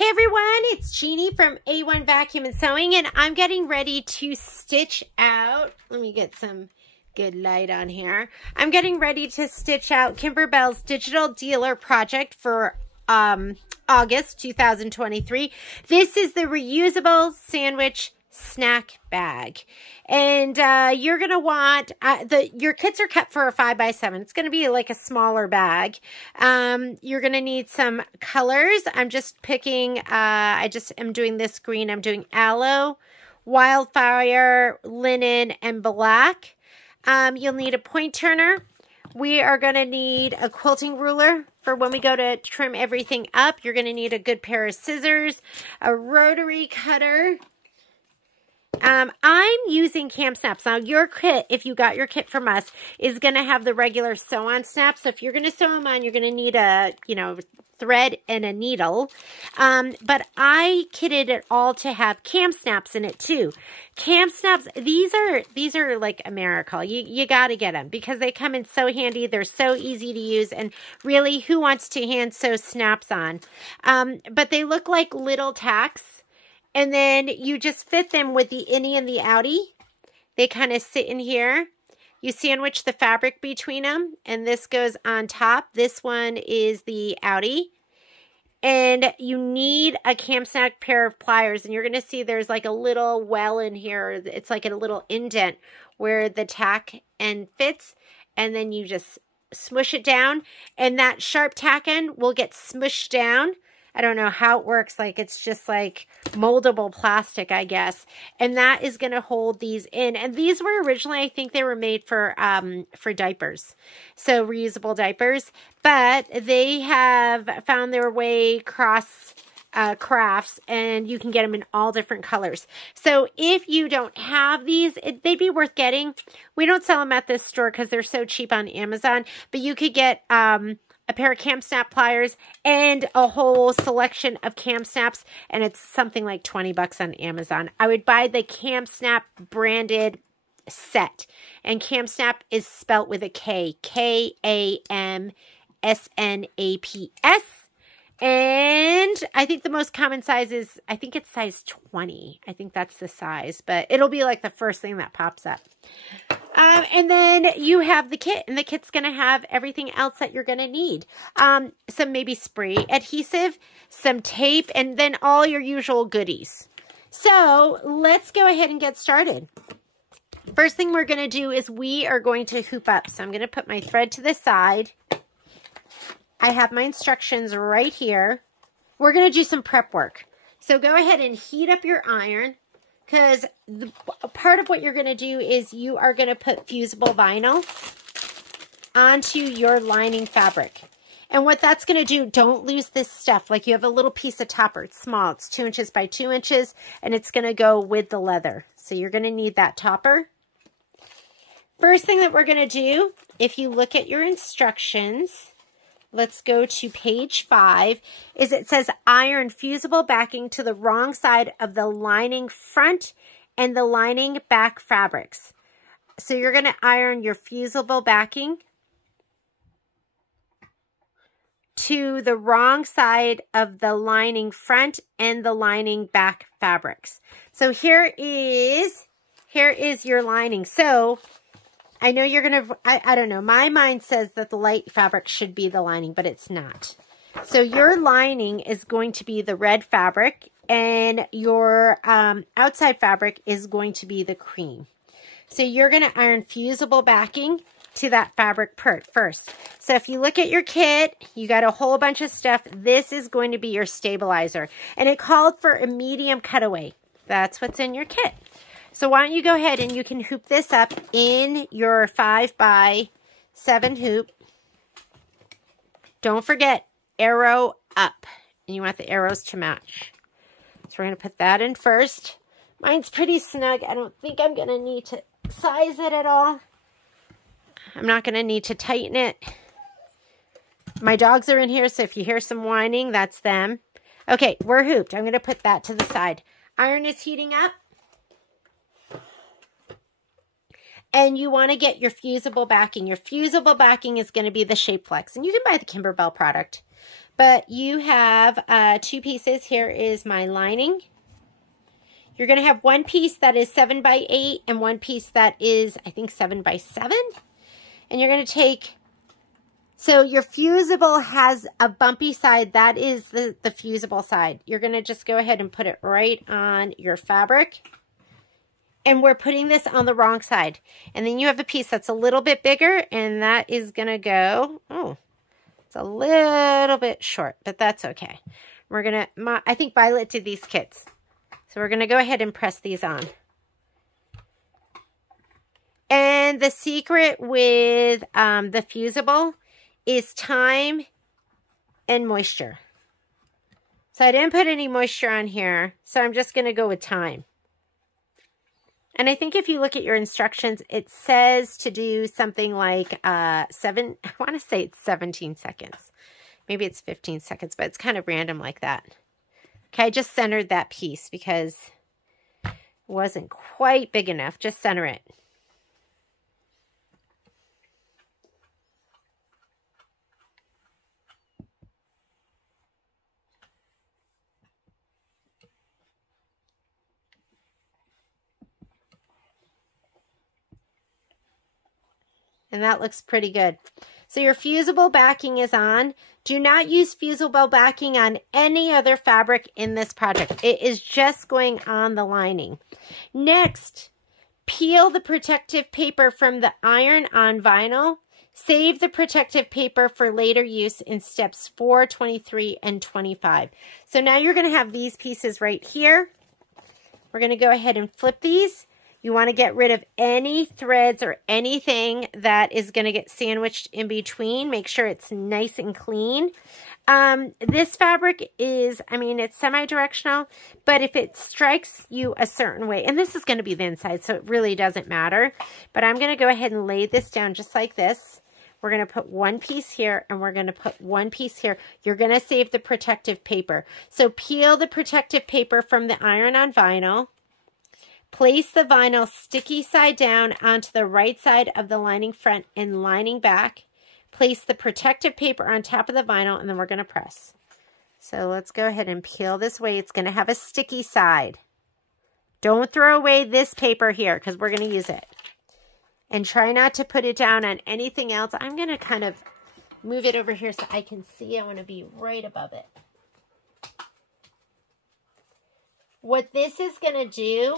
Hey everyone, it's Jeannie from A1 Vacuum and Sewing, and I'm getting ready to stitch out, let me get some good light on here. I'm getting ready to stitch out Kimberbell's digital dealer project for August 2023. This is the reusable sandwich snack bag, and you're gonna want your kits are cut for a 5x7. It's gonna be like a smaller bag. You're gonna need some colors. I'm just picking I just am doing this green. I'm doing aloe, wildfire, linen, and black. You'll need a point turner. We are going to need a quilting ruler for when we go to trim everything up. You're going to need a good pair of scissors, a rotary cutter. I'm using cam snaps. Now, your kit, if you got your kit from us, is going to have the regular sew-on snaps. So if you're going to sew them on, you're going to need a, thread and a needle. But I kitted it all to have cam snaps in it too. Cam snaps, these are like a miracle. You got to get them because they come in so handy. They're so easy to use, and really, who wants to hand sew snaps on? But they look like little tacks. And then you just fit them with the innie and the outie. They kind of sit in here. You sandwich the fabric between them, and this goes on top. This one is the outie. And you need a cam snack pair of pliers, and you're going to see there's like a little well in here. It's like a little indent where the tack end fits, and then you just smush it down, and that sharp tack end will get smushed down. I don't know how it works. Like, it's just like moldable plastic, I guess. And that is going to hold these in. And these were originally, I think they were made for diapers. So reusable diapers. But they have found their way across crafts, and you can get them in all different colors. So if you don't have these, they'd be worth getting. We don't sell them at this store because they're so cheap on Amazon. But you could get a pair of cam snap pliers and a whole selection of cam snaps, and it's something like 20 bucks on Amazon. I would buy the cam snap branded set, and cam snap is spelt with a K, K-A-M-S-N-A-P-S, and I think the most common size is, I think it's size 20. I think that's the size, but it'll be like the first thing that pops up. And then you have the kit, and the kit's going to have everything else that you're going to need. Some maybe spray adhesive, some tape, and then all your usual goodies. So let's go ahead and get started. First thing we're going to do is we are going to hoop up. So I'm going to put my thread to the side. I have my instructions right here. We're going to do some prep work. So go ahead and heat up your iron, because part of what you're going to do is you are going to put fusible vinyl onto your lining fabric. And what that's going to do, don't lose this stuff. Like, you have a little piece of topper. It's small. It's 2 inches by 2 inches, and it's going to go with the leather. So you're going to need that topper. First thing that we're going to do, if you look at your instructions, let's go to page 5, is it says iron fusible backing to the wrong side of the lining front and the lining back fabrics. So you're going to iron your fusible backing to the wrong side of the lining front and the lining back fabrics. So here is your lining. So I know you're going to, I don't know, my mind says that the light fabric should be the lining, but it's not. So your lining is going to be the red fabric, and your outside fabric is going to be the cream. So you're going to iron fusible backing to that fabric first. So if you look at your kit, you got a whole bunch of stuff. This is going to be your stabilizer, and it called for a medium cutaway. That's what's in your kit. So why don't you go ahead and you can hoop this up in your 5x7 hoop. Don't forget, arrow up. And you want the arrows to match. So we're going to put that in first. Mine's pretty snug. I don't think I'm going to need to size it at all. I'm not going to need to tighten it. My dogs are in here, so if you hear some whining, that's them. Okay, we're hooped. I'm going to put that to the side. Iron is heating up. And you want to get your fusible backing. Your fusible backing is going to be the Shape Flex. And you can buy the Kimberbell product. but you have 2 pieces. Here is my lining. You're going to have one piece that is 7 by 8 and one piece that is, I think, 7 by 7. And you're going to take, so your fusible has a bumpy side. That is the fusible side. You're going to just go ahead and put it right on your fabric. And we're putting this on the wrong side. And then you have a piece that's a little bit bigger, and that is going to go, oh, it's a little bit short, but that's okay. We're going to, I think Violet did these kits. So we're going to go ahead and press these on. And the secret with the fusible is time and moisture. So I didn't put any moisture on here, so I'm just going to go with time. And I think if you look at your instructions, it says to do something like I want to say it's 17 seconds. Maybe it's 15 seconds, but it's kind of random like that. Okay, I just centered that piece because it wasn't quite big enough. Just center it. And that looks pretty good. So your fusible backing is on. Do not use fusible backing on any other fabric in this project. It is just going on the lining. Next, peel the protective paper from the iron-on vinyl. Save the protective paper for later use in steps 4, 23, and 25. So now you're going to have these pieces right here. We're going to go ahead and flip these. You want to get rid of any threads or anything that is going to get sandwiched in between. Make sure it's nice and clean. This fabric is, I mean, it's semi-directional, but if it strikes you a certain way, and this is going to be the inside, so it really doesn't matter. But I'm going to go ahead and lay this down just like this. We're going to put one piece here, and we're going to put one piece here. You're going to save the protective paper. So peel the protective paper from the iron-on vinyl. Place the vinyl sticky side down onto the right side of the lining front and lining back. Place the protective paper on top of the vinyl, and then we're going to press. So let's go ahead and peel this way. It's going to have a sticky side. Don't throw away this paper here because we're going to use it. And try not to put it down on anything else. I'm going to kind of move it over here so I can see. I want to be right above it. What this is going to do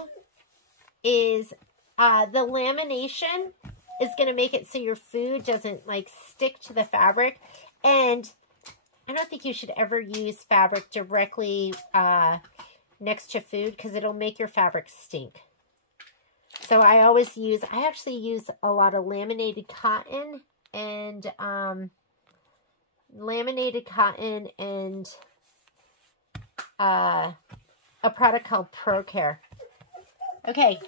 is the lamination is going to make it so your food doesn't like stick to the fabric. And I don't think you should ever use fabric directly next to food because it'll make your fabric stink. So I actually use a lot of laminated cotton and a product called Pro Care. Okay,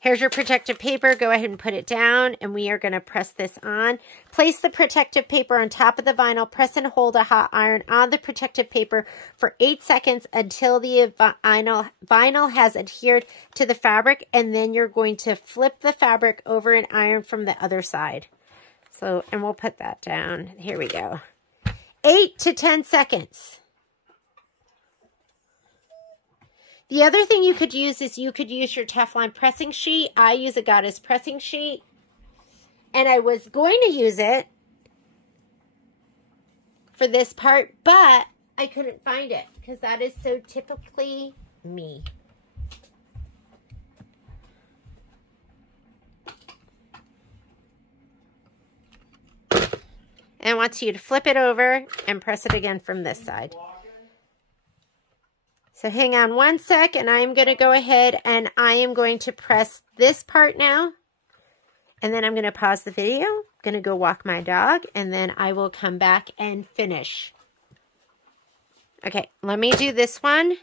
here's your protective paper. Go ahead and put it down, and we are going to press this on. Place the protective paper on top of the vinyl. Press and hold a hot iron on the protective paper for 8 seconds until the vinyl has adhered to the fabric, and then you're going to flip the fabric over an iron from the other side. So, and we'll put that down. Here we go. 8 to 10 seconds. The other thing you could use is you could use your Teflon pressing sheet. I use a Goddess pressing sheet. And I was going to use it for this part, but I couldn't find it because that is so typically me. And I want you to flip it over and press it again from this side. So hang on one sec, and I'm going to go ahead and I am going to press this part now. And then I'm going to pause the video. I'm going to go walk my dog, and then I will come back and finish. Okay, let me do this one.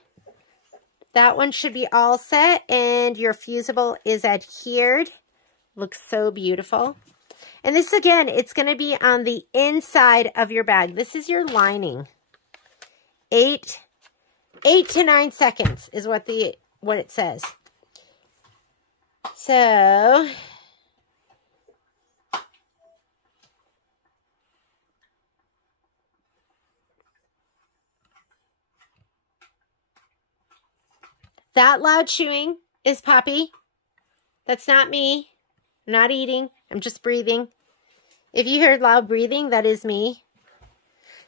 That one should be all set, and your fusible is adhered. Looks so beautiful. And this, again, it's going to be on the inside of your bag. This is your lining. 8 to 9 seconds is what it says. So That loud chewing is Poppy. That's not me. I'm not eating. I'm just breathing. If you heard loud breathing, that is me.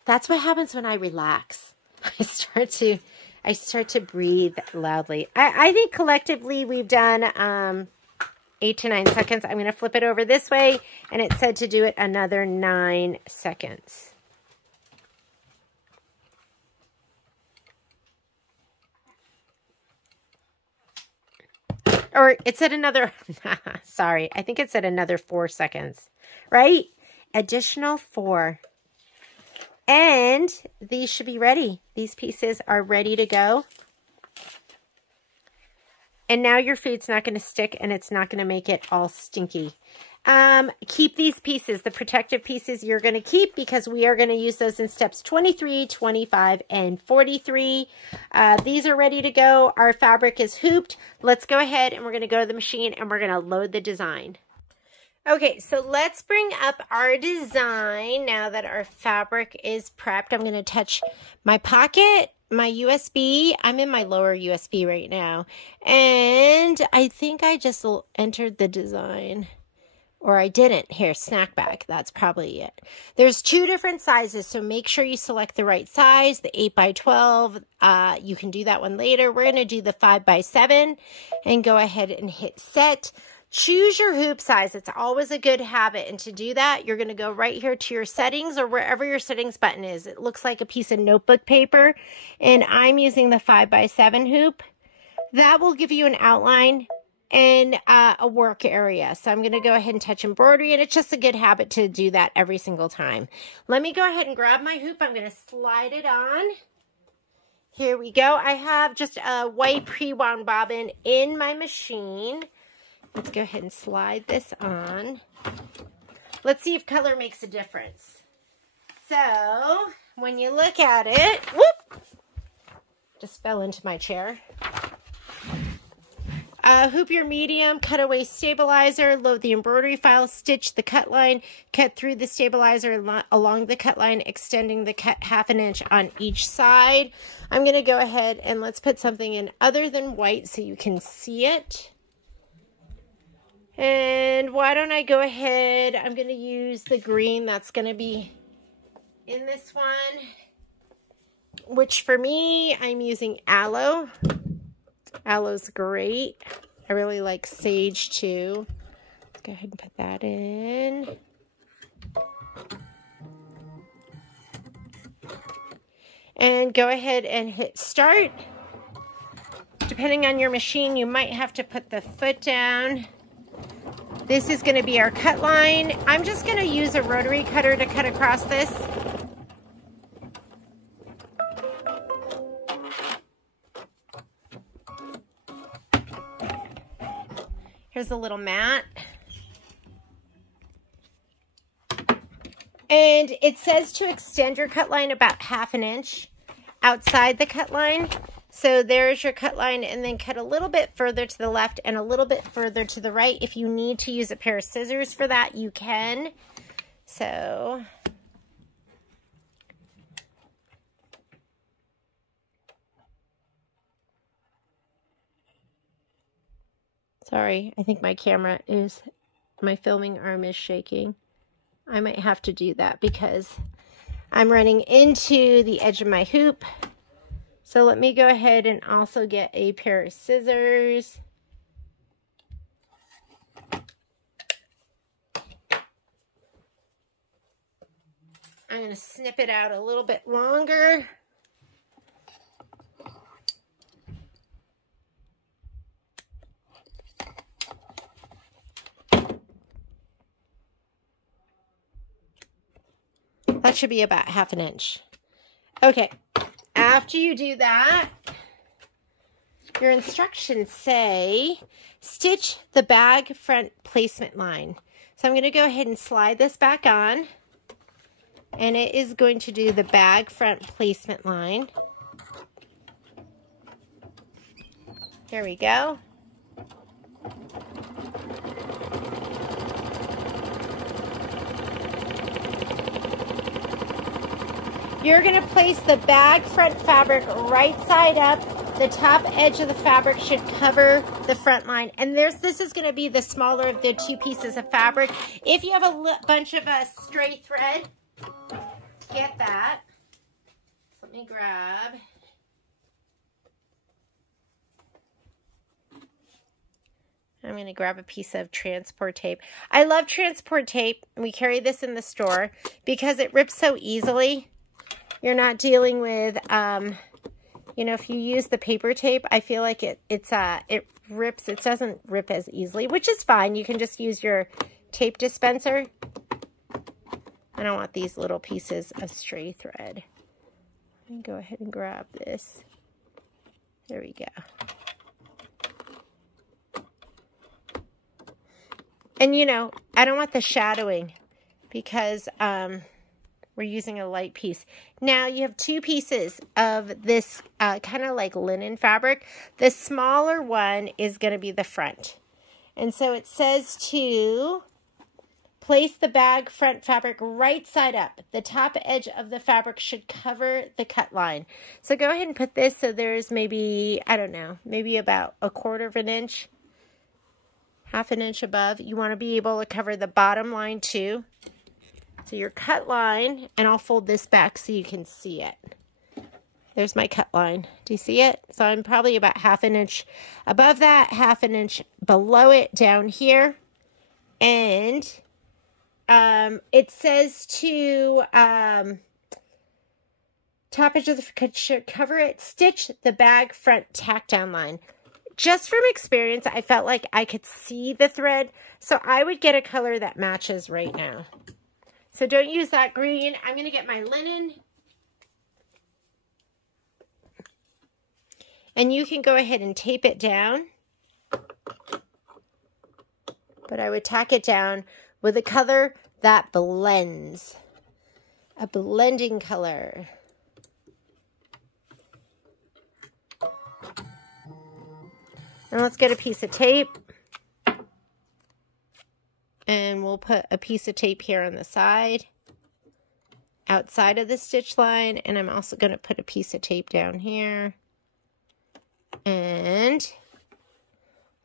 That's what happens when I relax. I start to breathe loudly. I think collectively we've done 8 to 9 seconds. I'm going to flip it over this way, and it said to do it another 9 seconds. Or it said another, sorry, I think it said another 4 seconds, right? Additional 4. And these should be ready. These pieces are ready to go. And now your food's not going to stick and it's not going to make it all stinky. Keep these pieces, the protective pieces you're going to keep, because we are going to use those in steps 23, 25, and 43. These are ready to go. Our fabric is hooped. Let's go ahead and we're going to go to the machine and we're going to load the design. Okay, so let's bring up our design now that our fabric is prepped. I'm going to touch my pocket, my USB. I'm in my lower USB right now. And I think I just entered the design. Or I didn't. Here, snack bag. That's probably it. There's 2 different sizes, so make sure you select the right size. The 8x12, you can do that one later. We're going to do the 5x7 and go ahead and hit set. Choose your hoop size. It's always a good habit. And to do that, you're going to go right here to your settings or wherever your settings button is. It looks like a piece of notebook paper. And I'm using the 5x7 hoop. That will give you an outline and a work area. So I'm going to go ahead and touch embroidery, and it's just a good habit to do that every single time. Let me go ahead and grab my hoop. I'm going to slide it on. Here we go. I have just a white pre-wound bobbin in my machine. Let's go ahead and slide this on. Let's see if color makes a difference. So when you look at it, whoop, just fell into my chair. Hoop your medium, cutaway stabilizer, load the embroidery file, stitch the cut line, cut through the stabilizer along the cut line, extending the cut 1/2 inch on each side. I'm going to go ahead and let's put something in other than white so you can see it. And why don't I go ahead, I'm going to use the green that's going to be in this one, which for me, I'm using aloe. Aloe's great. I really like sage too. Let's go ahead and put that in. And go ahead and hit start. Depending on your machine, you might have to put the foot down. This is going to be our cut line. I'm just going to use a rotary cutter to cut across this. Here's a little mat. And it says to extend your cut line about 1/2 inch outside the cut line. So there's your cut line, and then cut a little bit further to the left and a little bit further to the right. If you need to use a pair of scissors for that, you can. So sorry, I think my my filming arm is shaking. I might have to do that because I'm running into the edge of my hoop. So let me go ahead and also get a pair of scissors. I'm going to snip it out a little bit longer. That should be about 1/2 inch. Okay, after you do that, your instructions say stitch the bag front placement line. So I'm going to go ahead and slide this back on, and it is going to do the bag front placement line. Here we go. You're going to place the bag front fabric right side up the top edge of the fabric should cover the front line. And this is going to be the smaller of the two pieces of fabric. If you have a bunch of stray thread, get that. So let me grab. I'm going to grab a piece of transport tape. I love transport tape. We carry this in the store because it rips so easily. You're not dealing with, you know, if you use the paper tape, I feel like it rips. It doesn't rip as easily, which is fine. You can just use your tape dispenser. I don't want these little pieces of stray thread. Let me go ahead and grab this. There we go. And, you know, I don't want the shadowing because we're using a light piece. Now, you have two pieces of this kind of like linen fabric. The smaller one is going to be the front. And so it says to place the bag front fabric right side up. The top edge of the fabric should cover the cut line. So go ahead and put this so there's maybe, I don't know, maybe about 1/4 of an inch. Half an inch above. You want to be able to cover the bottom line too. So your cut line, and I'll fold this back so you can see it. There's my cut line. Do you see it? So I'm probably about 1/2 an inch above that, 1/2 an inch below it down here. And it says to top edge of the should cover it, stitch the bag front tack down line. Just from experience, I felt like I could see the thread, so I would get a color that matches right now. So don't use that green. I'm going to get my linen. And you can go ahead and tape it down. But I would tack it down with a color that blends. A blending color. And let's get a piece of tape. And we'll put a piece of tape here on the side, outside of the stitch line. And I'm also going to put a piece of tape down here. And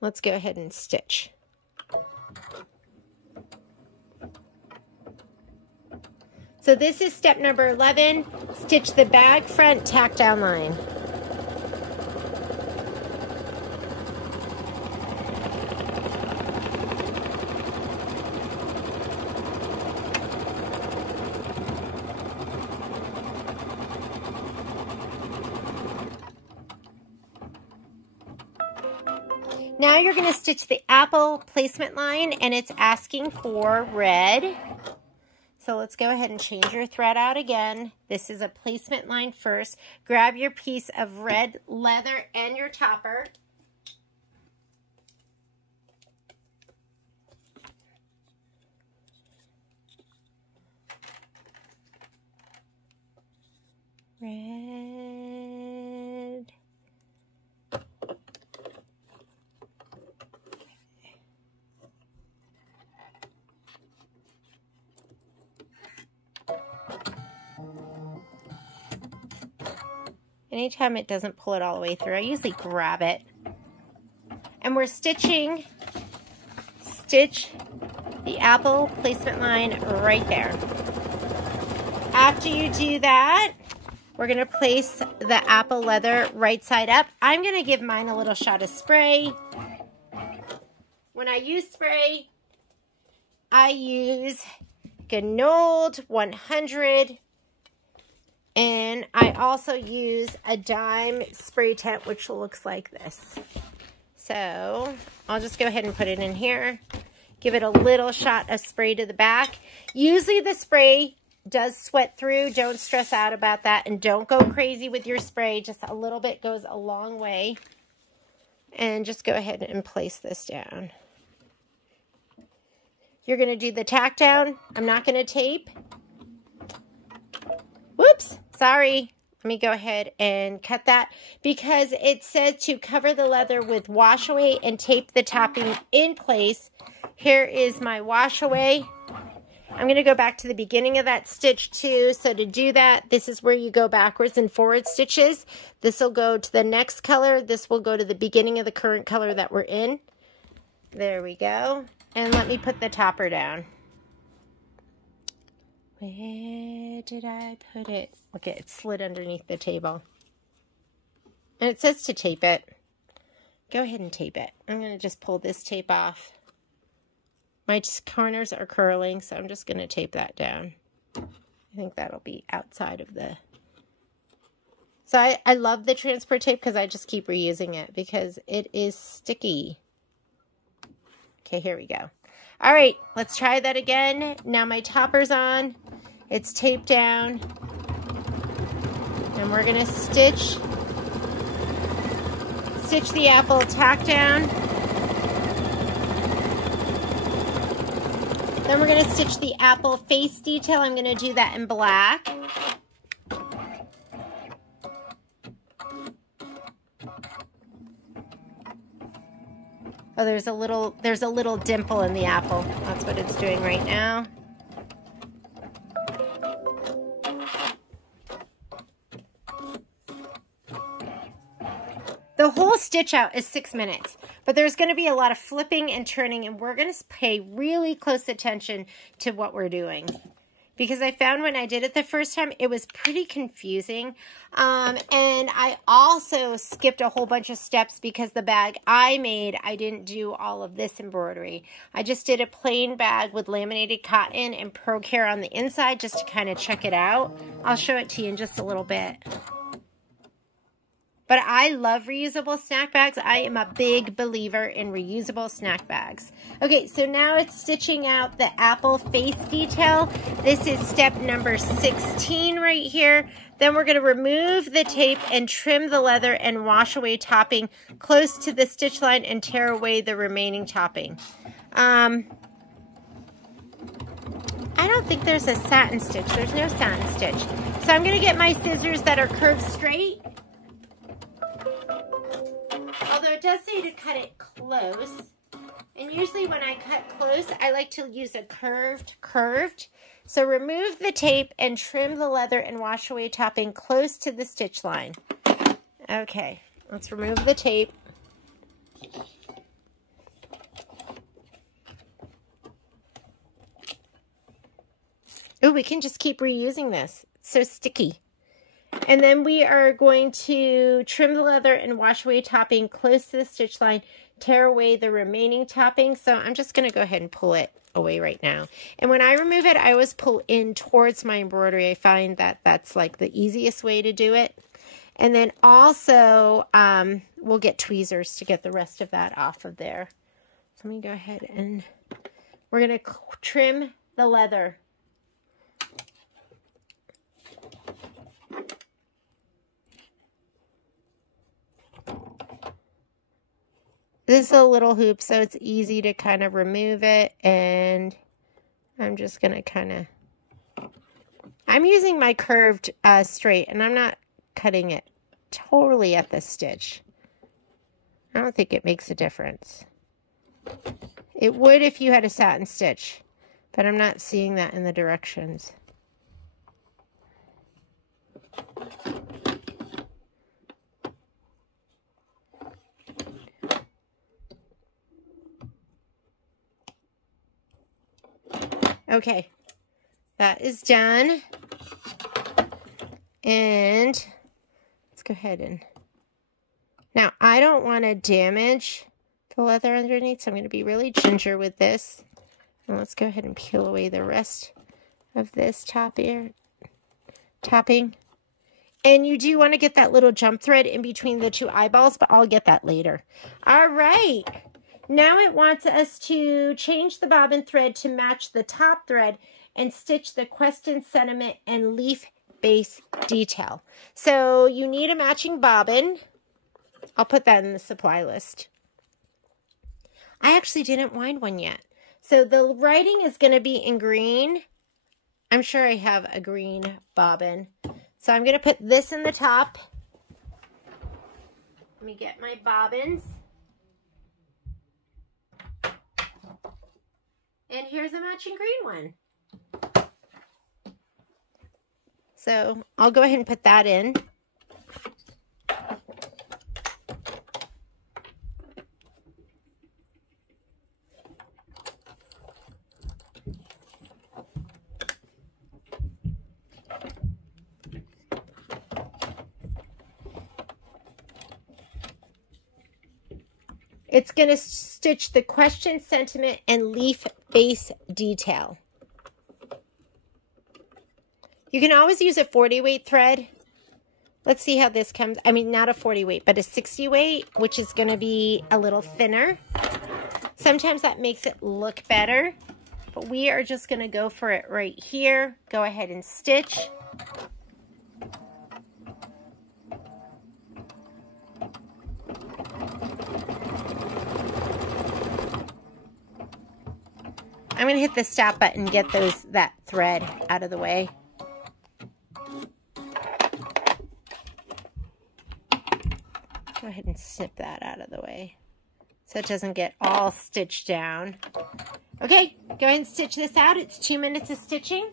let's go ahead and stitch. So this is step number 11. Stitch the bag front tack down line. Now you're going to stitch the apple placement line, and it's asking for red. So let's go ahead and change your thread out again. This is a placement line first. Grab your piece of red leather and your topper. Red. Anytime it doesn't pull it all the way through, I usually grab it. And we're stitch the apple placement line right there. After you do that, we're going to place the apple leather right side up. I'm going to give mine a little shot of spray. When I use spray, I use Ganold 100. And I also use a dime spray tent, which looks like this. So I'll just go ahead and put it in here. Give it a little shot of spray to the back. Usually the spray does sweat through. Don't stress out about that. And don't go crazy with your spray. Just a little bit goes a long way. And just go ahead and place this down. You're going to do the tack down. I'm not going to tape. Whoops, sorry. Let me go ahead and cut that because it said to cover the leather with wash away and tape the topping in place. Here is my wash away. I'm going to go back to the beginning of that stitch too. So to do that, this is where you go backwards and forward stitches. This will go to the next color. This will go to the beginning of the current color that we're in. There we go. And let me put the topper down. Where did I put it? Okay, it slid underneath the table. And it says to tape it. Go ahead and tape it. I'm going to just pull this tape off. My corners are curling, so I'm just going to tape that down. I think that'll be outside of the... So I love the transfer tape because I just keep reusing it because it is sticky. Okay, here we go. All right, let's try that again. Now my topper's on. It's taped down. And we're going to stitch the apple tack down. Then we're going to stitch the apple face detail. I'm going to do that in black. Oh, there's a little dimple in the apple. That's what it's doing right now. The whole stitch out is 6 minutes, but there's going to be a lot of flipping and turning, and we're going to pay really close attention to what we're doing. Because I found when I did it the first time, it was pretty confusing. And I also skipped a whole bunch of steps because the bag I made, I didn't do all of this embroidery. I just did a plain bag with laminated cotton and Pro Care on the inside just to kind of check it out. I'll show it to you in just a little bit. But I love reusable snack bags. I am a big believer in reusable snack bags. Okay, so now it's stitching out the apple face detail. This is step number 16 right here. Then we're going to remove the tape and trim the leather and wash away topping close to the stitch line and tear away the remaining topping. I don't think there's a satin stitch. There's no satin stitch. So I'm going to get my scissors that are curved straight. Although it does say to cut it close, and usually when I cut close, I like to use a curved. So remove the tape and trim the leather and wash away topping close to the stitch line. Okay, let's remove the tape. Oh, we can just keep reusing this. It's so sticky. And then we are going to trim the leather and wash away topping close to the stitch line, tear away the remaining topping. So I'm just going to go ahead and pull it away right now. And when I remove it, I always pull in towards my embroidery. I find that that's like the easiest way to do it. And then also we'll get tweezers to get the rest of that off of there. So let me go ahead and we're going to trim the leather. This is a little hoop, so it's easy to kind of remove it, and I'm just going to kind of, I'm using my curved straight, and I'm not cutting it totally at the stitch. I don't think it makes a difference. It would if you had a satin stitch, but I'm not seeing that in the directions. Okay, that is done. And let's go ahead and, now I don't want to damage the leather underneath, so I'm going to be really ginger with this. And let's go ahead and peel away the rest of this topping. And you do want to get that little jump thread in between the two eyeballs, but I'll get that later. All right. Now it wants us to change the bobbin thread to match the top thread and stitch the question, sentiment, and leaf base detail. So you need a matching bobbin. I'll put that in the supply list. I actually didn't wind one yet. So the writing is going to be in green. I'm sure I have a green bobbin. So I'm going to put this in the top. Let me get my bobbins. And here's a matching green one. So I'll go ahead and put that in. It's going to stitch the question, sentiment, and leaf base detail. You can always use a 40 weight thread. Let's see how this comes. I mean, not a 40 weight, but a 60 weight, which is going to be a little thinner. Sometimes that makes it look better, but we are just going to go for it right here. Go ahead and stitch. I'm going to hit the stop button and get that thread out of the way. Go ahead and snip that out of the way so it doesn't get all stitched down. Okay, go ahead and stitch this out. It's 2 minutes of stitching.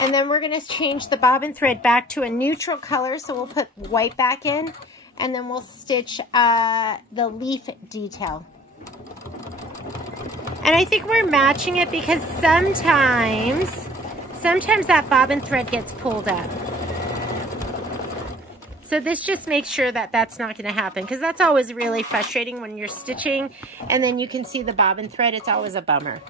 And then we're going to change the bobbin thread back to a neutral color. So we'll put white back in, and then we'll stitch the leaf detail. And I think we're matching it because sometimes that bobbin thread gets pulled up. So this just makes sure that that's not going to happen, because that's always really frustrating when you're stitching and then you can see the bobbin thread. It's always a bummer.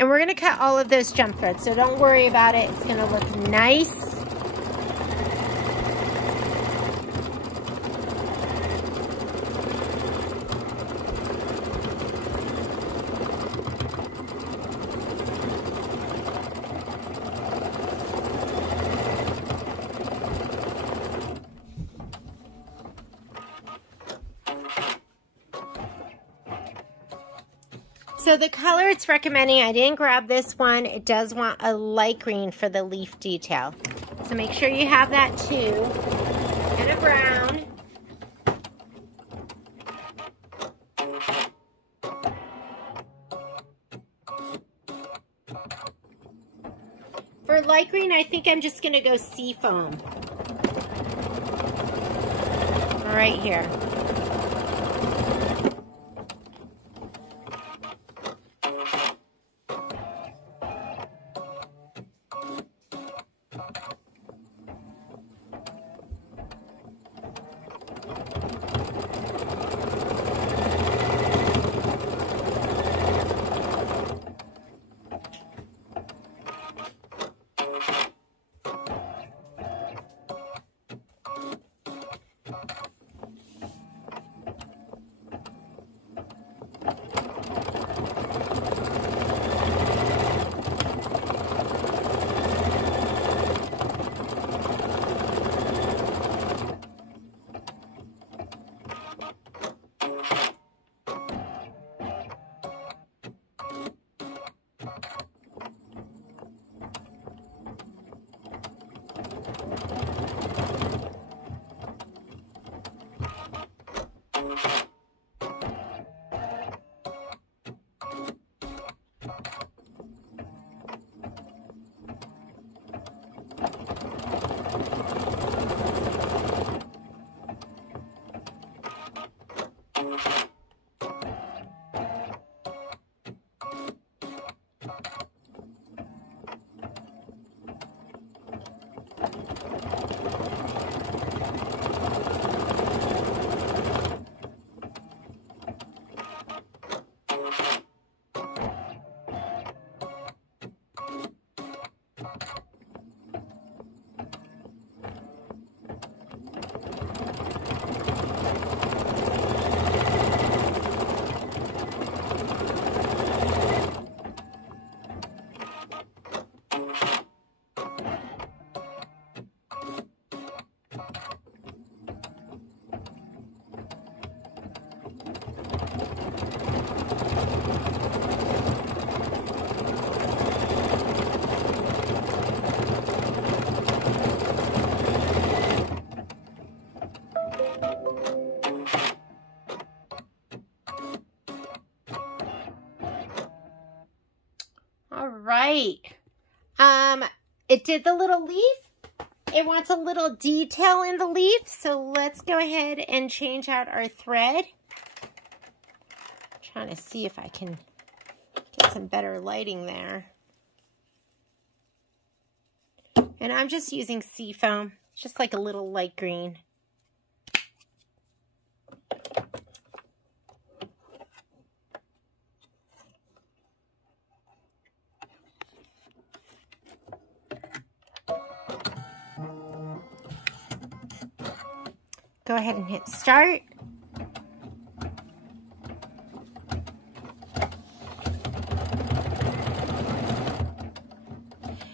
And we're going to cut all of those jump threads, so don't worry about it. It's going to look nice. So the color it's recommending, I didn't grab this one. It does want a light green for the leaf detail. So make sure you have that too. And a brown. For light green, I think I'm just gonna go seafoam. Right here. right. It did the little leaf. It wants a little detail in the leaf, so let's go ahead and change out our thread. I'm trying to see if I can get some better lighting there. And I'm just using seafoam, just like a little light green. Go ahead and hit start.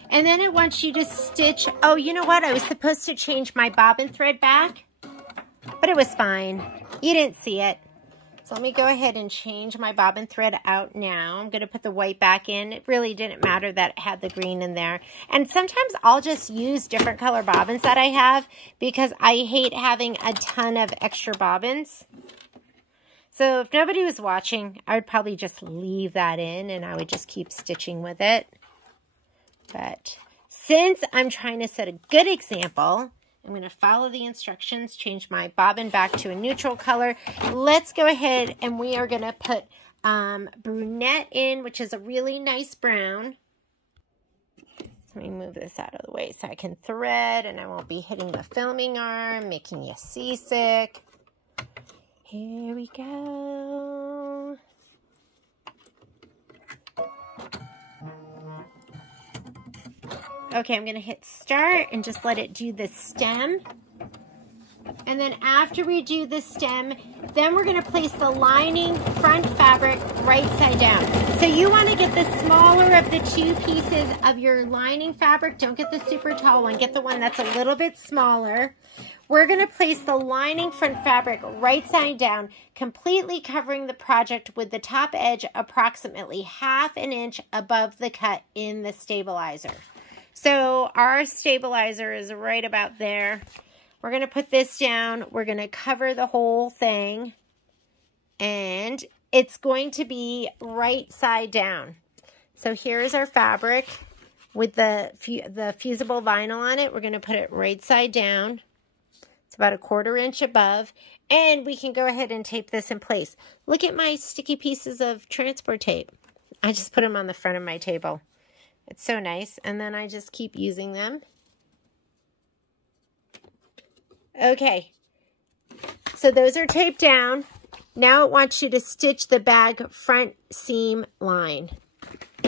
And then it wants you to stitch. Oh, you know what? I was supposed to change my bobbin thread back, but it was fine. You didn't see it. So let me go ahead and change my bobbin thread out now. I'm going to put the white back in. It really didn't matter that it had the green in there. And sometimes I'll just use different color bobbins that I have because I hate having a ton of extra bobbins. So if nobody was watching, I would probably just leave that in and I would just keep stitching with it. But since I'm trying to set a good example, I'm going to follow the instructions, change my bobbin back to a neutral color. Let's go ahead and we are going to put brunette in, which is a really nice brown. Let me move this out of the way so I can thread and I won't be hitting the filming arm, making you seasick. Here we go. Okay, I'm going to hit start and just let it do the stem. And then after we do the stem, then we're going to place the lining front fabric right side down. So you want to get the smaller of the two pieces of your lining fabric. Don't get the super tall one. Get the one that's a little bit smaller. We're going to place the lining front fabric right side down, completely covering the project with the top edge approximately ½ inch above the cut in the stabilizer. So our stabilizer is right about there. We're going to put this down. We're going to cover the whole thing. And it's going to be right side down. So here's our fabric with the fusible vinyl on it. We're going to put it right side down. It's about ½ inch above. And we can go ahead and tape this in place. Look at my sticky pieces of transport tape. I just put them on the front of my table. It's so nice. And then I just keep using them. Okay. So those are taped down. Now it wants you to stitch the bag front seam line.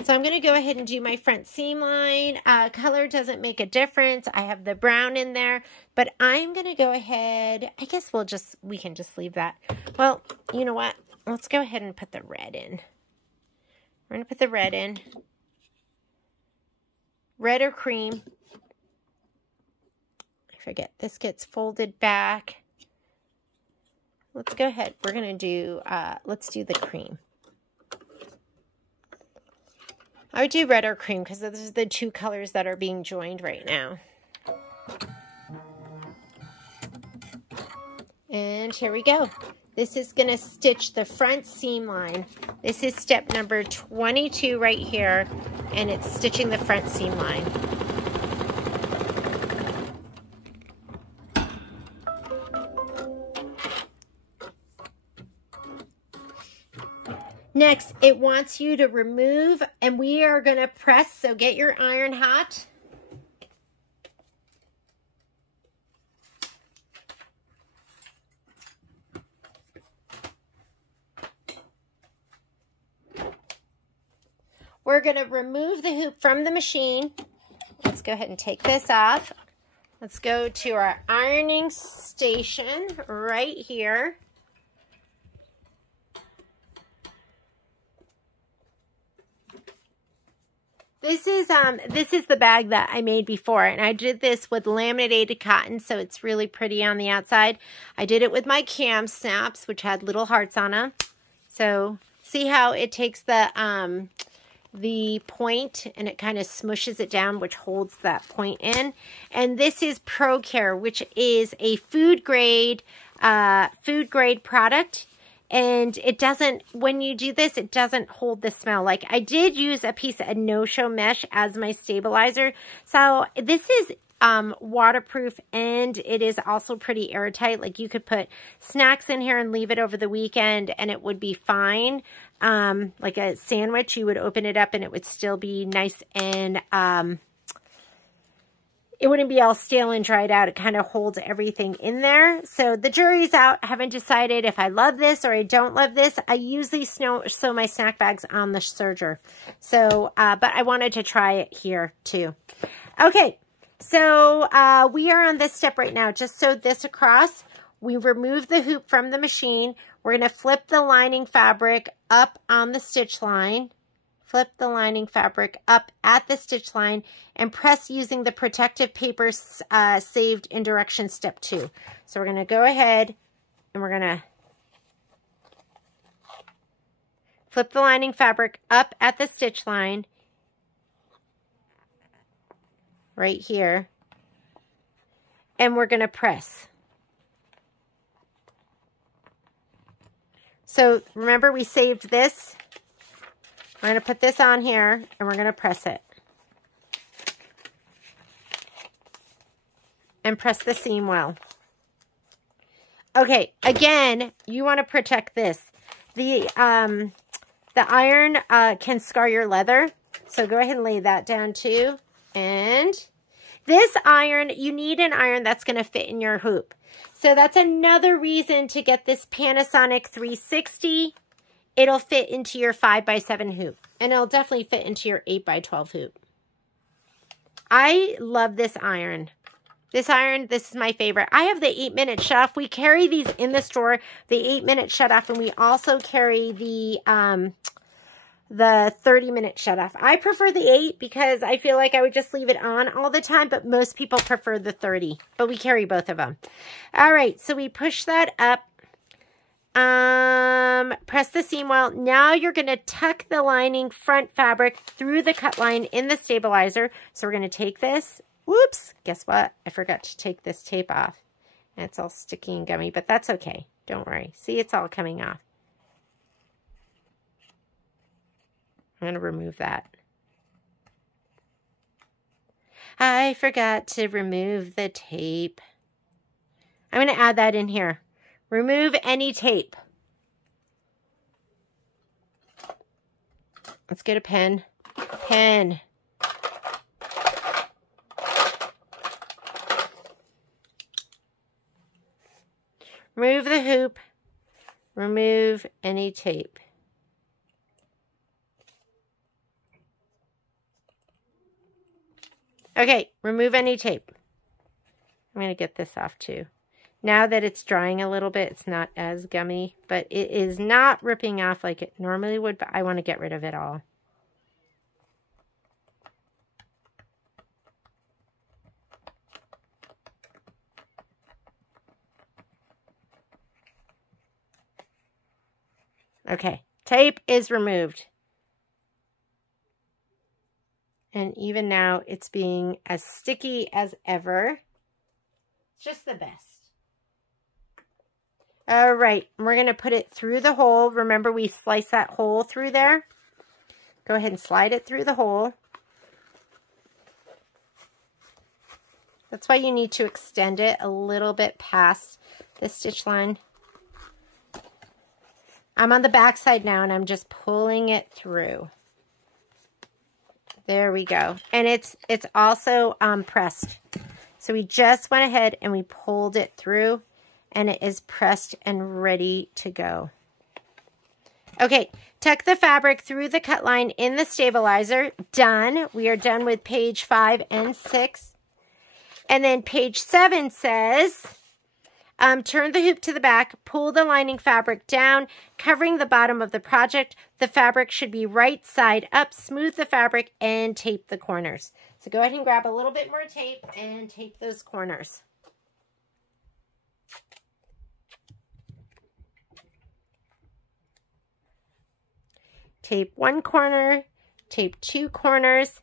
So I'm going to go ahead and do my front seam line. Color doesn't make a difference. I have the brown in there. But I'm going to go ahead. I guess we can just leave that. Well, you know what? Let's go ahead and put the red in. We're going to put the red in. Red or cream. I forget. This gets folded back. Let's go ahead. We're going to do, let's do the cream. I would do red or cream because those are the two colors that are being joined right now. And here we go. This is going to stitch the front seam line. This is step number 22 right here, and it's stitching the front seam line. Next, it wants you to remove, and we are going to press, so get your iron hot. We're going to remove the hoop from the machine. Let's go ahead and take this off. Let's go to our ironing station right here. This is the bag that I made before, and I did this with laminated cotton, so it's really pretty on the outside. I did it with my cam snaps, which had little hearts on them. So see how it takes the point and it kind of smushes it down, which holds that point in. And this is Pro Care, which is a food grade product. And it doesn't, when you do this, it doesn't hold the smell. Like I did use a piece of no-show mesh as my stabilizer. So this is waterproof, and it is also pretty airtight. Like you could put snacks in here and leave it over the weekend and it would be fine. Like a sandwich, you would open it up and it would still be nice, and it wouldn't be all stale and dried out. It kind of holds everything in there. So the jury's out. I haven't decided if I love this or I don't love this. I usually sew my snack bags on the serger. So, but I wanted to try it here too. Okay, so we are on this step right now. Just sew this across. We remove the hoop from the machine. We're going to flip the lining fabric up on the stitch line. Flip the lining fabric up at the stitch line and press using the protective paper saved in direction step 2. So we're going to go ahead and we're going to flip the lining fabric up at the stitch line right here, and we're going to press. So remember, we saved this. We're going to put this on here and we're going to press it. And press the seam well. Okay, again, you want to protect this. The iron can scar your leather. So go ahead and lay that down too. And this iron, you need an iron that's going to fit in your hoop. So that's another reason to get this Panasonic 360. It'll fit into your 5x7 hoop. And it'll definitely fit into your 8x12 hoop. I love this iron. This is my favorite. I have the 8-minute shutoff. We carry these in the store, the 8-minute shutoff, and we also carry the 30-minute shutoff. I prefer the 8 because I feel like I would just leave it on all the time, but most people prefer the 30. But we carry both of them. All right, so we push that up. Press the seam well. Now you're going to tuck the lining front fabric through the cut line in the stabilizer. So we're going to take this. Whoops. Guess what? I forgot to take this tape off. And it's all sticky and gummy, but that's okay. Don't worry. See, it's all coming off. I'm going to remove that. I forgot to remove the tape. I'm going to add that in here. Remove any tape. Let's get a pen. Pen. Remove the hoop. Remove any tape. Okay, remove any tape. I'm going to get this off too. Now that it's drying a little bit, it's not as gummy, but it is not ripping off like it normally would, but I want to get rid of it all. Okay, tape is removed. And even now, it's being as sticky as ever. It's just the best. All right, we're going to put it through the hole. Remember, we slice that hole through there. Go ahead and slide it through the hole. That's why you need to extend it a little bit past the stitch line. I'm on the back side now, and I'm just pulling it through. There we go. And it's also pressed. So we just went ahead and we pulled it through. And it is pressed and ready to go. Okay, tuck the fabric through the cut line in the stabilizer. Done. We are done with page 5 and 6. And then page 7 says, turn the hoop to the back, pull the lining fabric down, covering the bottom of the project. The fabric should be right side up. Smooth the fabric and tape the corners. So go ahead and grab a little bit more tape and tape those corners. Tape one corner, tape 2 corners.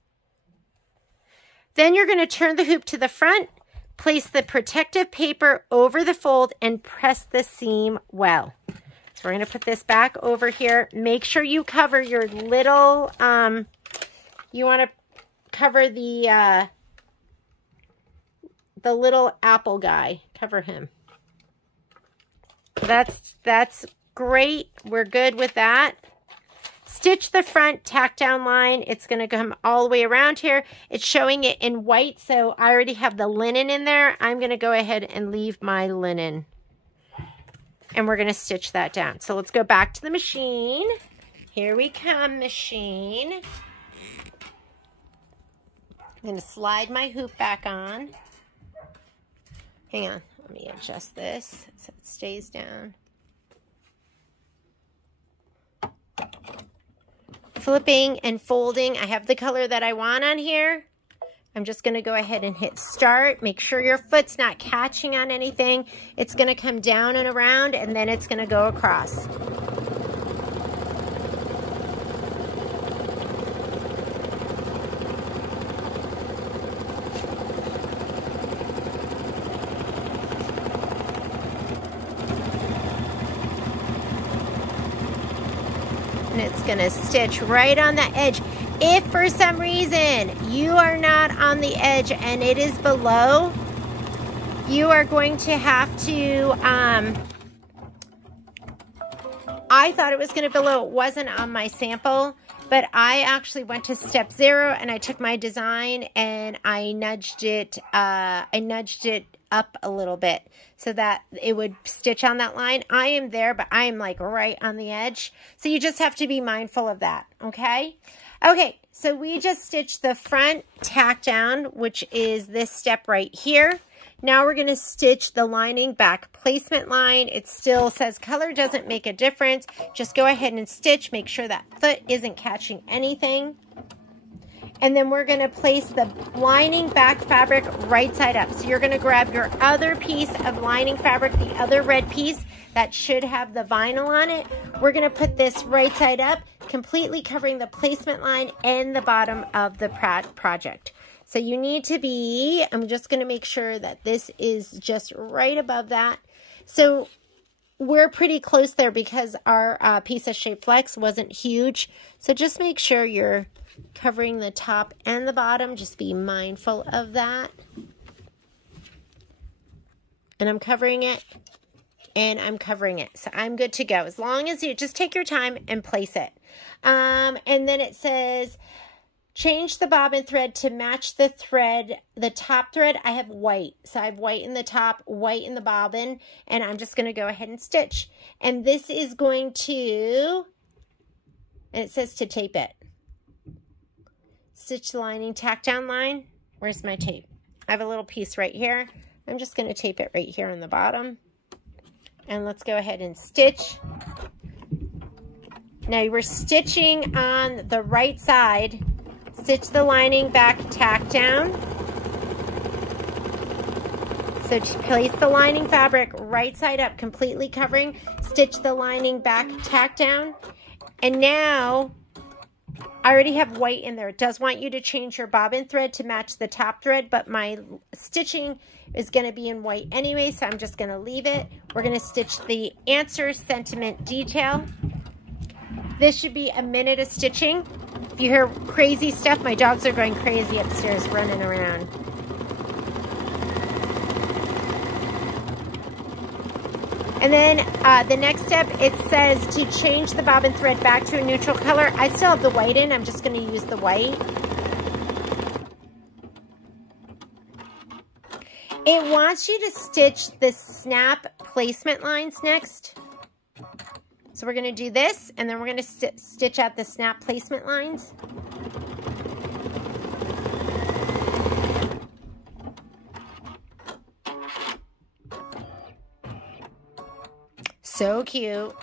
Then you're going to turn the hoop to the front, place the protective paper over the fold, and press the seam well. So we're going to put this back over here. Make sure you cover your little, you want to cover the little apple guy. Cover him. That's great. We're good with that. Stitch the front tack down line. It's going to come all the way around here. It's showing it in white, so I already have the linen in there. I'm going to go ahead and leave my linen. And we're going to stitch that down. So let's go back to the machine. Here we come, machine. I'm going to slide my hoop back on. Hang on. Let me adjust this so it stays down. Flipping and folding. I have the color that I want on here. I'm just going to go ahead and hit start. Make sure your foot's not catching on anything. It's going to come down and around, and then it's going to go across. And it's going to stitch right on the edge. If for some reason you are not on the edge and it is below, you are going to have to, I thought it was going to be below. It wasn't on my sample, but I actually went to step 0 and I took my design and I nudged it up a little bit so that it would stitch on that line. I am there, but I am like right on the edge. So you just have to be mindful of that, okay? Okay, so we just stitched the front tack down, which is this step right here. Now we're going to stitch the lining back placement line. It still says color doesn't make a difference. Just go ahead and stitch. Make sure that foot isn't catching anything. And then we're going to place the lining back fabric right side up. So you're going to grab your other piece of lining fabric, the other red piece that should have the vinyl on it. We're going to put this right side up, completely covering the placement line and the bottom of the project. So you need to be, I'm just going to make sure that this is just right above that. So we're pretty close there because our piece of Shape Flex wasn't huge. So just make sure you're covering the top and the bottom. Just be mindful of that. And I'm covering it, and I'm covering it. So I'm good to go. As long as you just take your time and place it. And then it says, change the bobbin thread to match the thread, the top thread. I have white. So I have white in the top, white in the bobbin, and I'm just going to go ahead and stitch. And this is going to, and it says to tape it. Stitch the lining, tack down line. Where's my tape? I have a little piece right here. I'm just going to tape it right here on the bottom. And let's go ahead and stitch. Now we're stitching on the right side. Stitch the lining back, tack down. So place the lining fabric right side up, completely covering. Stitch the lining back, tack down. And now I already have white in there. It does want you to change your bobbin thread to match the top thread, but my stitching is going to be in white anyway, so I'm just going to leave it. We're going to stitch the answer sentiment detail. This should be a minute of stitching. If you hear crazy stuff, my dogs are going crazy upstairs running around. And then the next step, it says to change the bobbin thread back to a neutral color. I still have the white in. I'm just going to use the white. It wants you to stitch the snap placement lines next. So we're going to do this, and then we're going to stitch out the snap placement lines. So cute.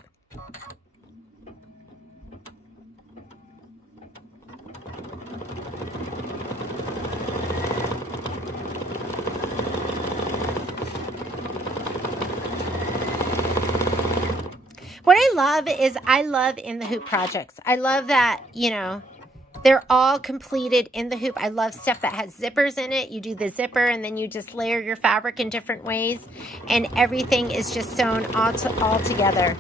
What I love is I love in the hoop projects. I love that, you know, they're all completed in the hoop. I love stuff that has zippers in it. You do the zipper and then you just layer your fabric in different ways, and everything is just sewn all together.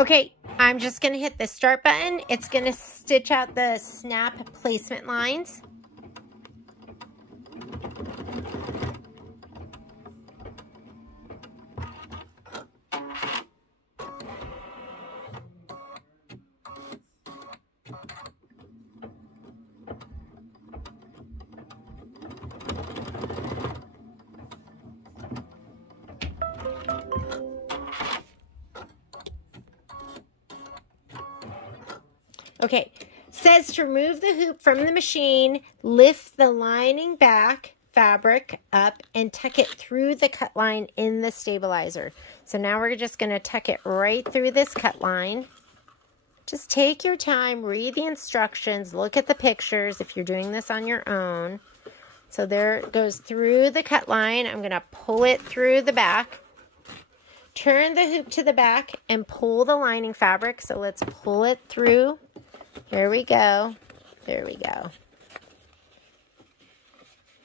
Okay, I'm just going to hit the start button. It's going to stitch out the snap placement lines. Okay, says to remove the hoop from the machine, lift the lining back fabric up and tuck it through the cut line in the stabilizer. So now we're just going to tuck it right through this cut line. Just take your time, read the instructions, look at the pictures if you're doing this on your own. So there it goes through the cut line. I'm going to pull it through the back. Turn the hoop to the back and pull the lining fabric. So let's pull it through. Here we go. There we go.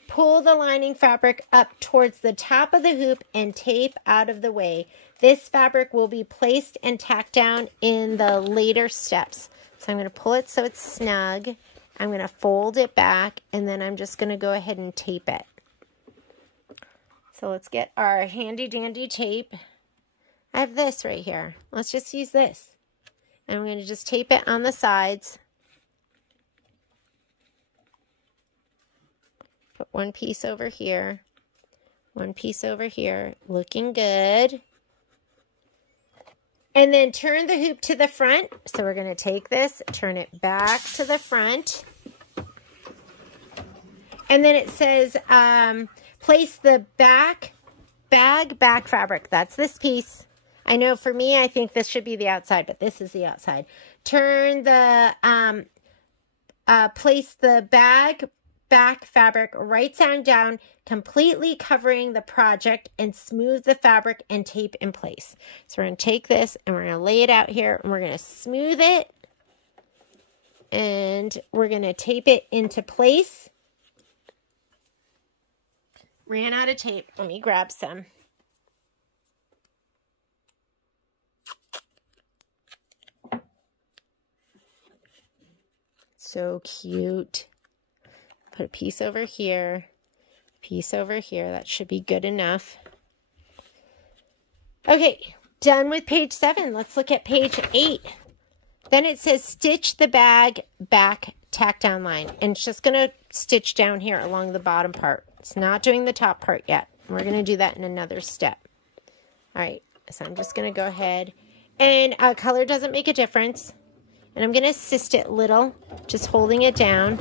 Pull the lining fabric up towards the top of the hoop and tape out of the way. This fabric will be placed and tacked down in the later steps. So I'm going to pull it so it's snug. I'm going to fold it back, and then I'm just going to go ahead and tape it. So let's get our handy dandy tape. I have this right here. Let's just use this. And I'm going to just tape it on the sides. Put one piece over here. One piece over here. Looking good. And then turn the hoop to the front. So we're going to take this, turn it back to the front. And then it says, place the back fabric. That's this piece. I know for me, I think this should be the outside, but this is the outside. Turn the, place the back fabric right side down, completely covering the project, and smooth the fabric and tape in place. So we're going to take this and we're going to lay it out here and we're going to smooth it. And we're going to tape it into place. Ran out of tape. Let me grab some. So cute. Put a piece over here, piece over here. That should be good enough. Okay, done with page 7. Let's look at page 8. Then it says stitch the bag back tack down line. And it's just going to stitch down here along the bottom part. It's not doing the top part yet. We're going to do that in another step. All right, so I'm just going to go ahead. And color doesn't make a difference. And I'm going to assist it a little, just holding it down.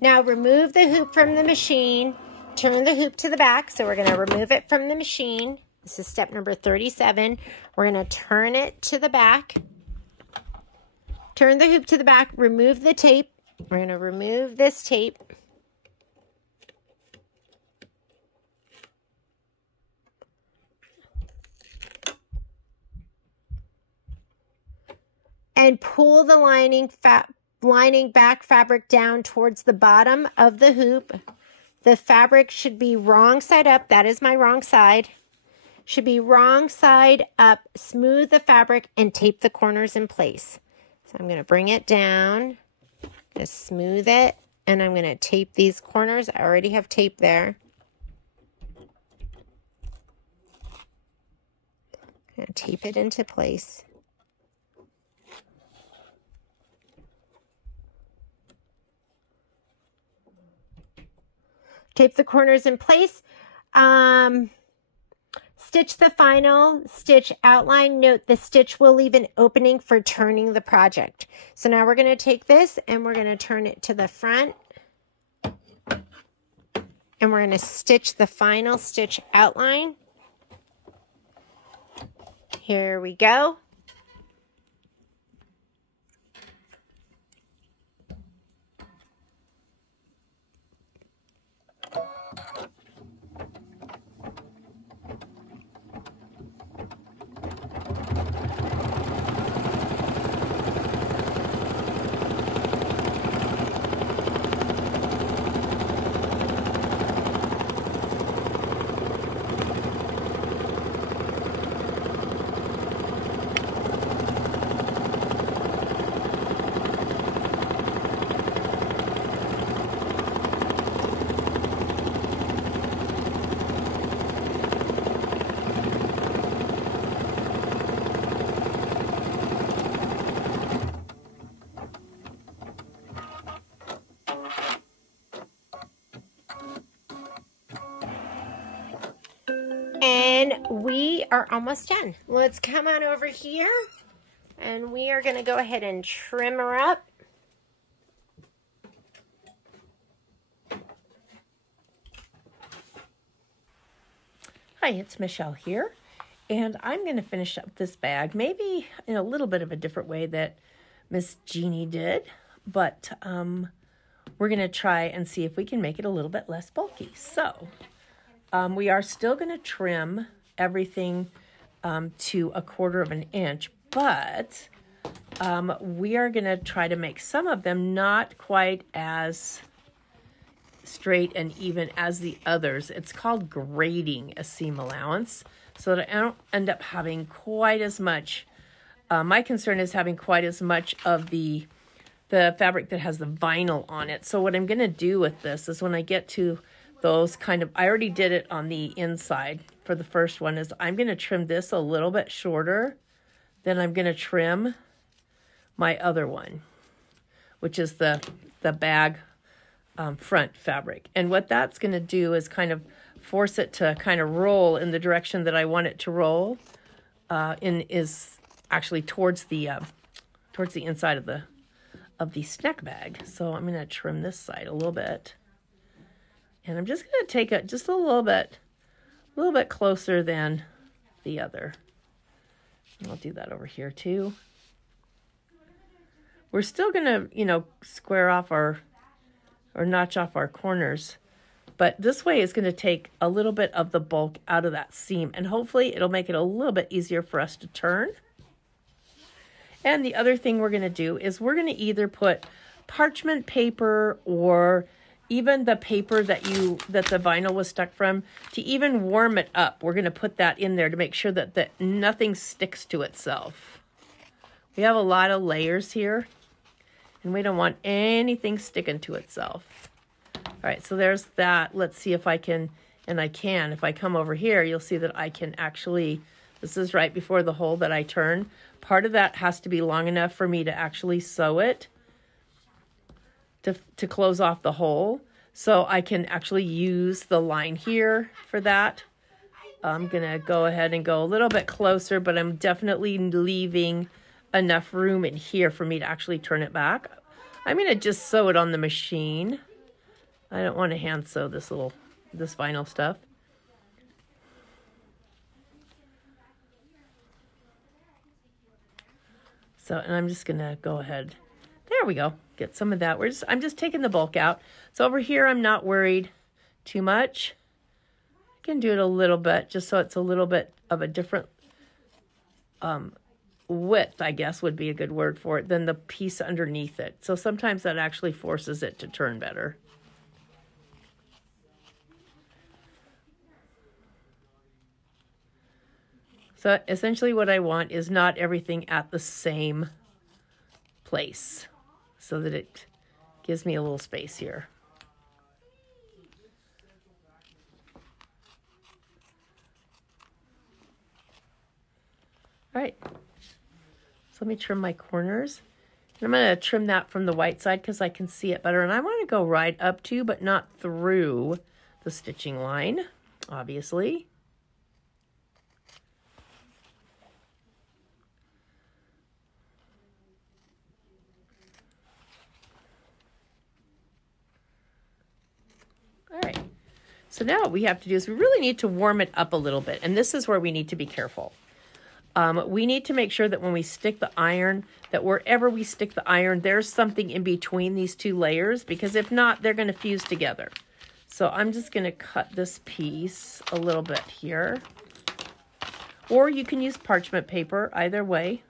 Now remove the hoop from the machine. Turn the hoop to the back. So we're going to remove it from the machine. This is step number 37. We're going to turn it to the back. Turn the hoop to the back. Remove the tape. We're going to remove this tape. And pull the lining back fabric down towards the bottom of the hoop. The fabric should be wrong side up. That is my wrong side. Should be wrong side up. Smooth the fabric and tape the corners in place. So I'm going to bring it down. I'm going to smooth it. And I'm going to tape these corners. I already have tape there. I'm going to tape it into place. Tape the corners in place. Stitch the final stitch outline. Note the stitch will leave an opening for turning the project. So now we're going to take this and we're going to turn it to the front. And we're going to stitch the final stitch outline. Here we go. And we are almost done. Let's come on over here. And we are going to go ahead and trim her up. Hi, it's Michelle here. And I'm going to finish up this bag, maybe in a little bit of a different way that Miss Jeannie did. But we're going to try and see if we can make it a little bit less bulky. So we are still going to trim everything to 1/4 of an inch. But we are going to try to make some of them not quite as straight and even as the others. It's called grading a seam allowance so that I don't end up having quite as much. My concern is having quite as much of the fabric that has the vinyl on it. So what I'm going to do with this is when I get to those kind of, I already did it on the inside for the first one, is I'm going to trim this a little bit shorter. Then I'm going to trim my other one, which is the bag front fabric. And what that's going to do is kind of force it to kind of roll in the direction that I want it to roll, is actually towards the inside of the snack bag. So I'm going to trim this side a little bit. And I'm just going to take it just a little bit closer than the other. And I'll do that over here too. We're still going to, square off or notch off our corners. But this way is going to take a little bit of the bulk out of that seam. And hopefully it'll make it a little bit easier for us to turn. And the other thing we're going to do is we're going to either put parchment paper or even the paper that the vinyl was stuck from, to even warm it up. We're going to put that in there to make sure that nothing sticks to itself. We have a lot of layers here, and we don't want anything sticking to itself. All right, so there's that. Let's see if I can, and I can. If I come over here, you'll see that I can actually, this is right before the hole that I turn. Part of that has to be long enough for me to actually sew it to close off the hole. So I can actually use the line here for that. I'm going to go ahead and go a little bit closer, but I'm definitely leaving enough room in here for me to actually turn it back. I'm going to just sew it on the machine. I don't want to hand sew this vinyl stuff. So, and I'm just going to go ahead. There we go. Get some of that. I'm just taking the bulk out. So over here, I'm not worried too much. I can do it a little bit, just so it's a little bit of a different width, I guess would be a good word for it, than the piece underneath it. So sometimes that actually forces it to turn better. So essentially what I want is not everything at the same place, so that it gives me a little space here. All right, so let me trim my corners. And I'm going to trim that from the white side because I can see it better. And I want to go right up to, but not through the stitching line, obviously. All right, so now what we have to do is we really need to warm it up a little bit. And this is where we need to be careful. We need to make sure that when we stick the iron, that wherever we stick the iron, there's something in between these two layers, because if not, they're going to fuse together. So I'm just going to cut this piece a little bit here. Or you can use parchment paper, either way.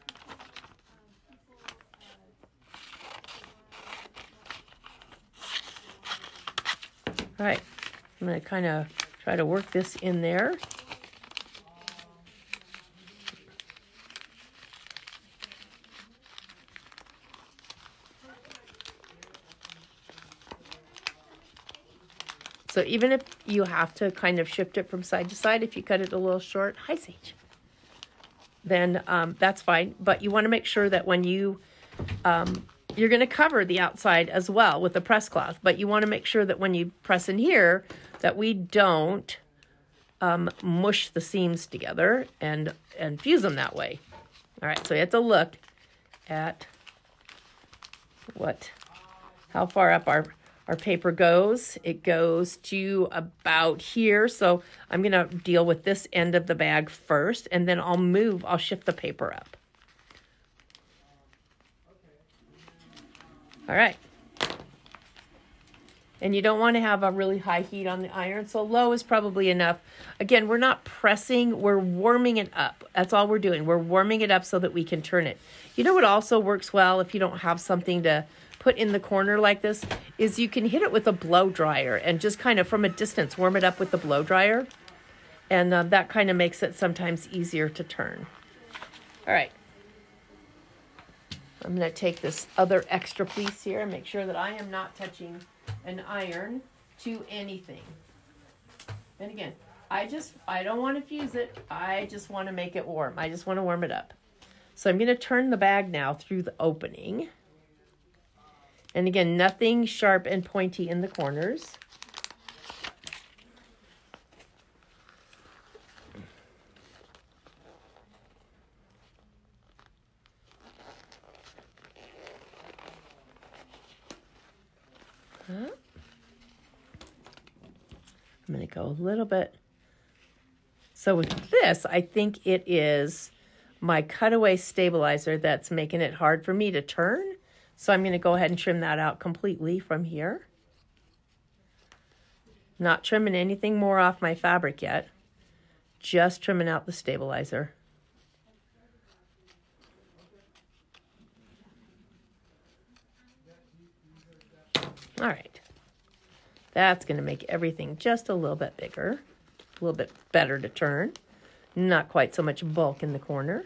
All right, I'm going to kind of try to work this in there. So even if you have to kind of shift it from side to side, if you cut it a little short, hi Sage, then that's fine. But you want to make sure that when you're going to cover the outside as well with the press cloth, but you want to make sure that when you press in here, that we don't mush the seams together and fuse them that way. All right, so you have to look at how far up our paper goes. It goes to about here. So I'm going to deal with this end of the bag first, and then I'll shift the paper up. All right. And you don't want to have a really high heat on the iron, so low is probably enough. Again, we're not pressing, we're warming it up. That's all we're doing. We're warming it up so that we can turn it. You know what also works well if you don't have something to put in the corner like this, is you can hit it with a blow dryer and just kind of from a distance warm it up with the blow dryer. And that kind of makes it sometimes easier to turn. All right. I'm going to take this other extra piece here and make sure that I am not touching an iron to anything. And again, I don't want to fuse it. I just want to make it warm. I just want to warm it up. So I'm going to turn the bag now through the opening. And again, nothing sharp and pointy in the corners. I'm going to go a little bit. So with this, I think it is my cutaway stabilizer that's making it hard for me to turn. So I'm going to go ahead and trim that out completely from here. Not trimming anything more off my fabric yet. Just trimming out the stabilizer. All right. That's going to make everything just a little bit bigger. A little bit better to turn. Not quite so much bulk in the corner.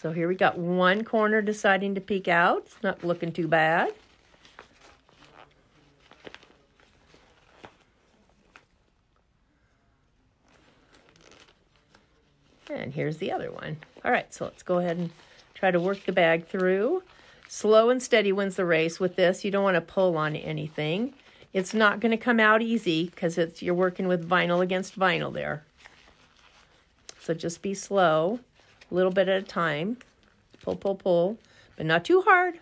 So here we got one corner deciding to peek out. It's not looking too bad. And here's the other one. All right, so let's go ahead and try to work the bag through. Slow and steady wins the race with this. You don't want to pull on anything. It's not going to come out easy because you're working with vinyl against vinyl there. So just be slow, a little bit at a time. Pull, pull, pull, but not too hard.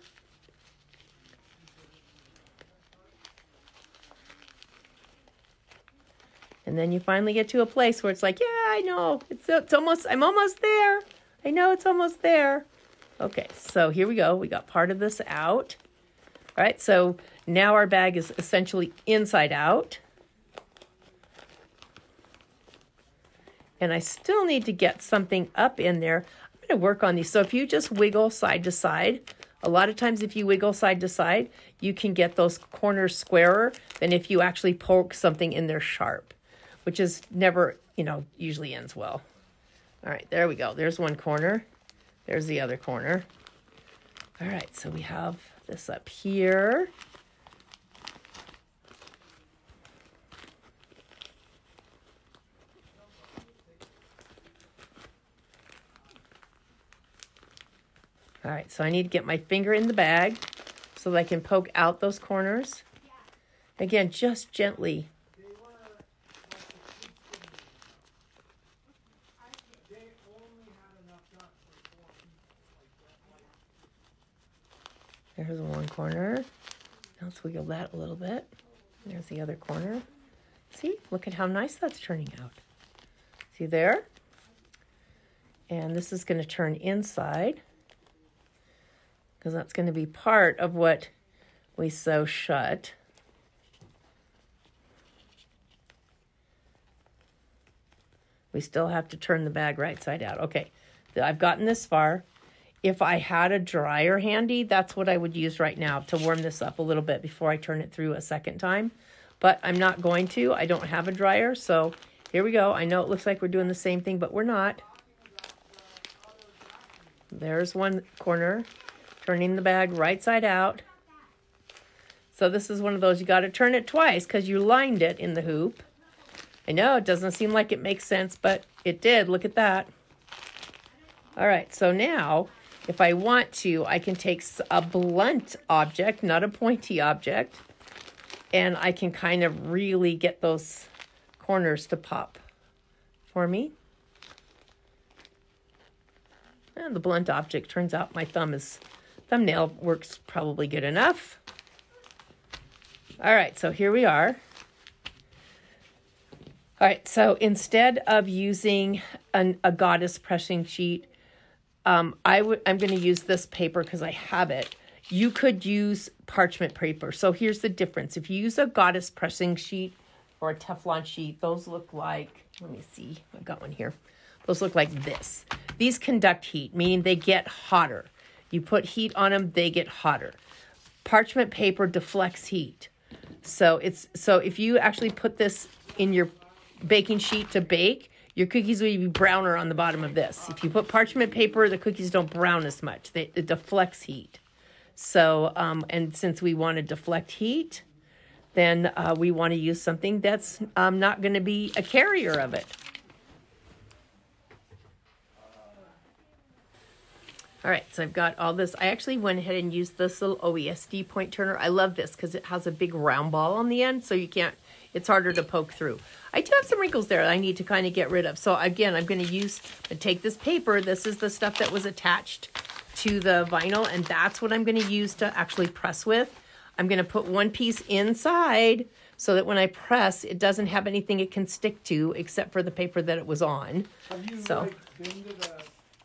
And then you finally get to a place where it's like, yeah, I know. I'm almost there. I know it's almost there. Okay, so here we go. We got part of this out. All right, so now our bag is essentially inside out. And I still need to get something up in there. I'm going to work on these. So if you just wiggle side to side, a lot of times if you wiggle side to side, you can get those corners squarer than if you actually poke something in there sharp, which is never, usually ends well. All right, there we go. There's one corner. There's the other corner. All right, so we have this up here. All right, so I need to get my finger in the bag so that I can poke out those corners. Again, just gently. There's one corner. Now let's wiggle that a little bit. There's the other corner. See, look at how nice that's turning out. See there? And this is going to turn inside, because that's going to be part of what we sew shut. We still have to turn the bag right side out. Okay, I've gotten this far. If I had a dryer handy, that's what I would use right now to warm this up a little bit before I turn it through a second time. But I'm not going to. I don't have a dryer, so here we go. I know it looks like we're doing the same thing, but we're not. There's one corner. Turning the bag right side out. So this is one of those, you got to turn it twice because you lined it in the hoop. I know it doesn't seem like it makes sense, but it did. Look at that. All right, so now if I want to, I can take a blunt object, not a pointy object, and I can kind of really get those corners to pop for me. And the blunt object turns out my thumbnail works probably good enough. All right, so here we are. All right, so instead of using a goddess pressing sheet, I'm going to use this paper because I have it. You could use parchment paper. So here's the difference. If you use a goddess pressing sheet or a Teflon sheet, those look like, let me see, I've got one here. Those look like this. These conduct heat, meaning they get hotter. You put heat on them, they get hotter. Parchment paper deflects heat. So if you actually put this in your baking sheet to bake, your cookies will be browner on the bottom of this. If you put parchment paper, the cookies don't brown as much. It deflects heat. So, and since we want to deflect heat, then we want to use something that's not going to be a carrier of it. All right, so I've got all this. I actually went ahead and used this little OESD point turner. I love this because it has a big round ball on the end, so you can't, it's harder to poke through. I do have some wrinkles there I need to kind of get rid of. So again, I'm going to take this paper. This is the stuff that was attached to the vinyl, and that's what I'm going to use to actually press with. I'm going to put one piece inside so that when I press, it doesn't have anything it can stick to except for the paper that it was on. Have you been to the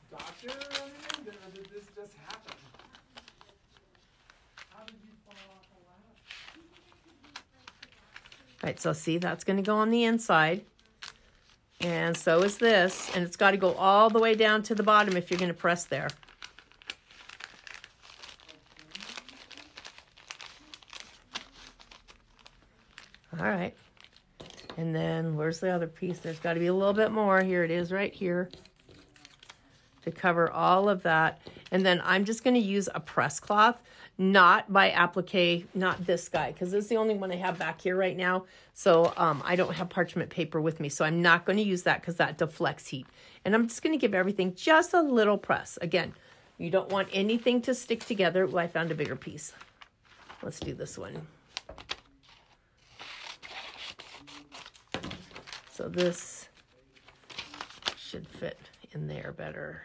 doctor or anything, or did this just happen? How did you fall off the ladder? All right, so see, that's going to go on the inside. And so is this. And it's got to go all the way down to the bottom if you're going to press there. All right. And then where's the other piece? There's got to be a little bit more. Here it is right here to cover all of that. And then I'm just going to use a press cloth, not by applique, not this guy, because this is the only one I have back here right now. So I don't have parchment paper with me, so I'm not going to use that because that deflects heat. And I'm just going to give everything just a little press. Again, you don't want anything to stick together. Well, I found a bigger piece. Let's do this one. So this should fit in there better.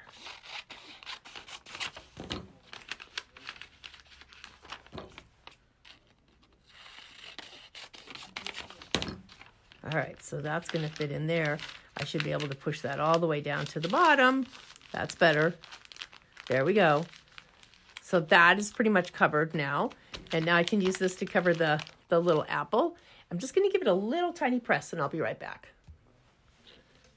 All right, so that's going to fit in there. I should be able to push that all the way down to the bottom. That's better. There we go. So that is pretty much covered now. And now I can use this to cover the little apple. I'm just going to give it a little tiny press and I'll be right back.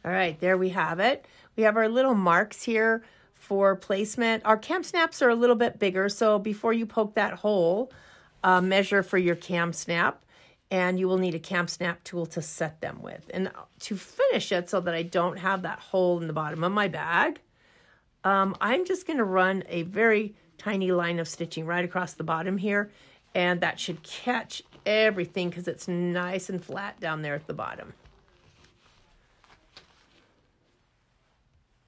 All right, there we have it. We have our little marks here for placement. Our cam snaps are a little bit bigger, so before you poke that hole, measure for your cam snap, and you will need a cam snap tool to set them with. And to finish it so that I don't have that hole in the bottom of my bag, I'm just going to run a very tiny line of stitching right across the bottom here, and that should catch everything because it's nice and flat down there at the bottom.